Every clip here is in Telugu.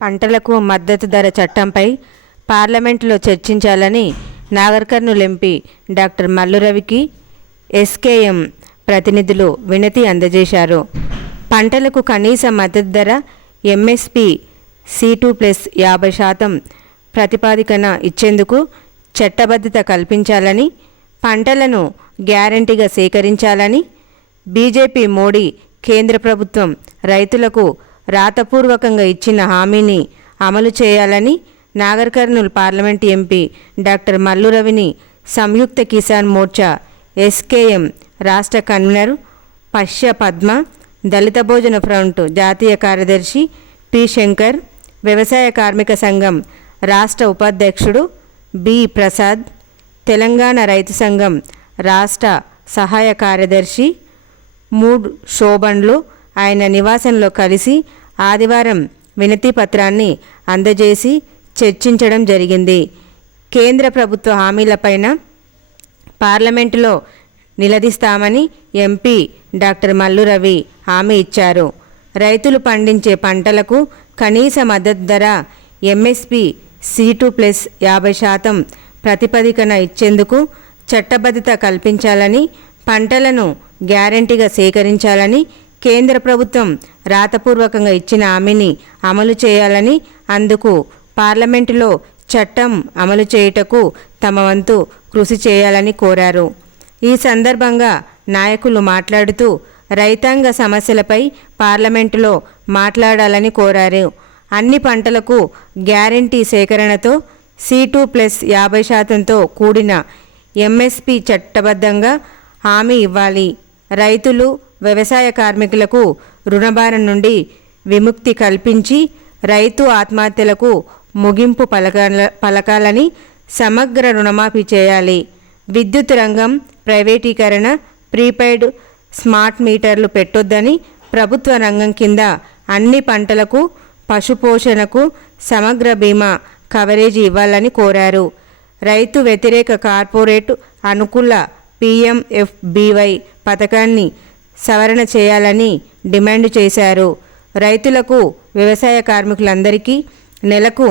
పంటలకు మద్దతు ధర చట్టంపై పార్లమెంటులో చర్చించాలని నాగర్కర్నూల్ ఎంపీ డాక్టర్ మల్లురవికి ఎస్కేఎం ప్రతినిధులు వినతి అందజేశారు. పంటలకు కనీస మద్దతు ధర ఎంఎస్పి సి టూ ప్లస్ యాభై శాతం ప్రతిపాదికన ఇచ్చేందుకు చట్టబద్ధత కల్పించాలని పంటలను గ్యారంటీగా సేకరించాలని బీజేపీ మోడీ కేంద్ర ప్రభుత్వం రైతులకు రాతపూర్వకంగా ఇచ్చిన హామీని అమలు చేయాలని Nagar Kurnool parliament MP doctor Mallu రవిని సంయుక్త కిసాన్ మోర్చా ఎస్కేఎం రాష్ట్ర కన్వీనర్ పశ్య పద్మ దళిత భోజన ఫ్రంట్ జాతీయ కార్యదర్శి పి శంకర్ వ్యవసాయ కార్మిక సంఘం రాష్ట్ర ఉపాధ్యక్షుడు బి ప్రసాద్ తెలంగాణ రైతు సంఘం రాష్ట్ర సహాయ కార్యదర్శి మూడ్ శోభన్లు ఆయన నివాసంలో కలిసి ఆదివారం వినతి పత్రాన్ని అందజేసి చర్చించడం జరిగింది. కేంద్ర ప్రభుత్వ హామీలపైన పార్లమెంటులో నిలదీస్తామని ఎంపీ డాక్టర్ మల్లు రవి హామీ ఇచ్చారు. రైతులు పండించే పంటలకు కనీస మద్దతు ధర ఎంఎస్పి సి టూ ప్లస్ యాభై శాతం ప్రతిపదికన ఇచ్చేందుకు చట్టబద్ధత కల్పించాలని పంటలను గ్యారంటీగా సేకరించాలని కేంద్ర ప్రభుత్వం రాతపూర్వకంగా ఇచ్చిన హామీని అమలు చేయాలని అందుకు పార్లమెంటులో చట్టం అమలు చేయుటకు తమ వంతు కృషి చేయాలని కోరారు. ఈ సందర్భంగా నాయకులు మాట్లాడుతూ రైతాంగ సమస్యలపై పార్లమెంటులో మాట్లాడాలని కోరారు. అన్ని పంటలకు గ్యారంటీ సేకరణతో సి టూ ప్లస్ యాభై శాతంతో కూడిన ఎంఎస్పి చట్టబద్ధంగా హామీ ఇవ్వాలి. రైతులు వ్యవసాయ కార్మికులకు రుణభారం నుండి విముక్తి కల్పించి రైతు ఆత్మహత్యలకు ముగింపు పలకాల పలకాలని సమగ్ర రుణమాఫీ చేయాలి. విద్యుత్ రంగం ప్రైవేటీకరణ ప్రీపెయిడ్ స్మార్ట్ మీటర్లు పెట్టొద్దని ప్రభుత్వ రంగం కింద అన్ని పంటలకు పశుపోషణకు సమగ్ర బీమా కవరేజీ ఇవ్వాలని కోరారు. రైతు వ్యతిరేక కార్పొరేట్ అనుకూల పిఎంఎఫ్బివై పథకాన్ని సవరణ చేయాలని డిమాండ్ చేశారు. రైతులకు వ్యవసాయ కార్మికులందరికీ నెలకు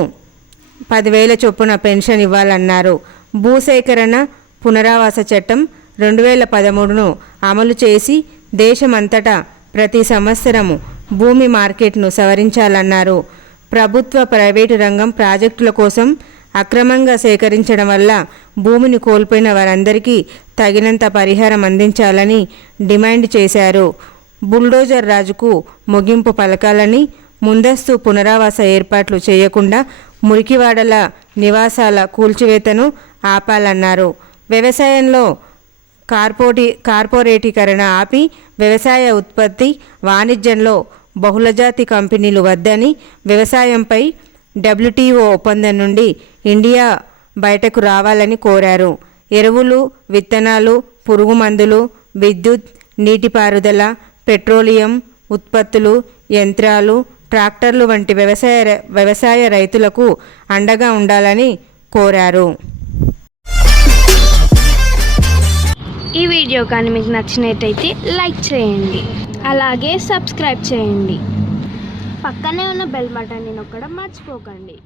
పదివేల చొప్పున పెన్షన్ ఇవ్వాలన్నారు. భూసేకరణ పునరావాస చట్టం రెండు వేల పదమూడును అమలు చేసి దేశమంతటా ప్రతి సంవత్సరము భూమి మార్కెట్ను సవరించాలన్నారు. ప్రభుత్వ ప్రైవేటు రంగం ప్రాజెక్టుల కోసం అక్రమంగా సేకరించడం వల్ల భూమిని కోల్పోయిన వారందరికీ తగినంత పరిహారం అందించాలని డిమాండ్ చేశారు. బుల్డోజర్ రాజుకు ముగింపు పలకాలని ముందస్తు పునరావాస ఏర్పాట్లు చేయకుండా మురికివాడల నివాసాల కూల్చివేతను ఆపాలన్నారు. వ్యవసాయంలో కార్పోటి కార్పొరేటీకరణ ఆపి వ్యవసాయ ఉత్పత్తి వాణిజ్యంలో బహుళజాతి కంపెనీలు వద్దని వ్యవసాయంపై డబ్ల్యూటీఓ ఒప్పందం నుండి ఇండియా బయటకు రావాలని కోరారు. ఎరువులు విత్తనాలు పురుగు మందులు విద్యుత్ నీటిపారుదల పెట్రోలియం ఉత్పత్తులు యంత్రాలు ట్రాక్టర్లు వంటి వ్యవసాయ వ్యవసాయ రైతులకు అండగా ఉండాలని కోరారు. ఈ వీడియో కానీ మీకు నచ్చినట్టయితే లైక్ చేయండి. అలాగే సబ్స్క్రైబ్ చేయండి. పక్కనే ఉన్న బెల్ బటన్ని నొక్కడం మర్చిపోకండి.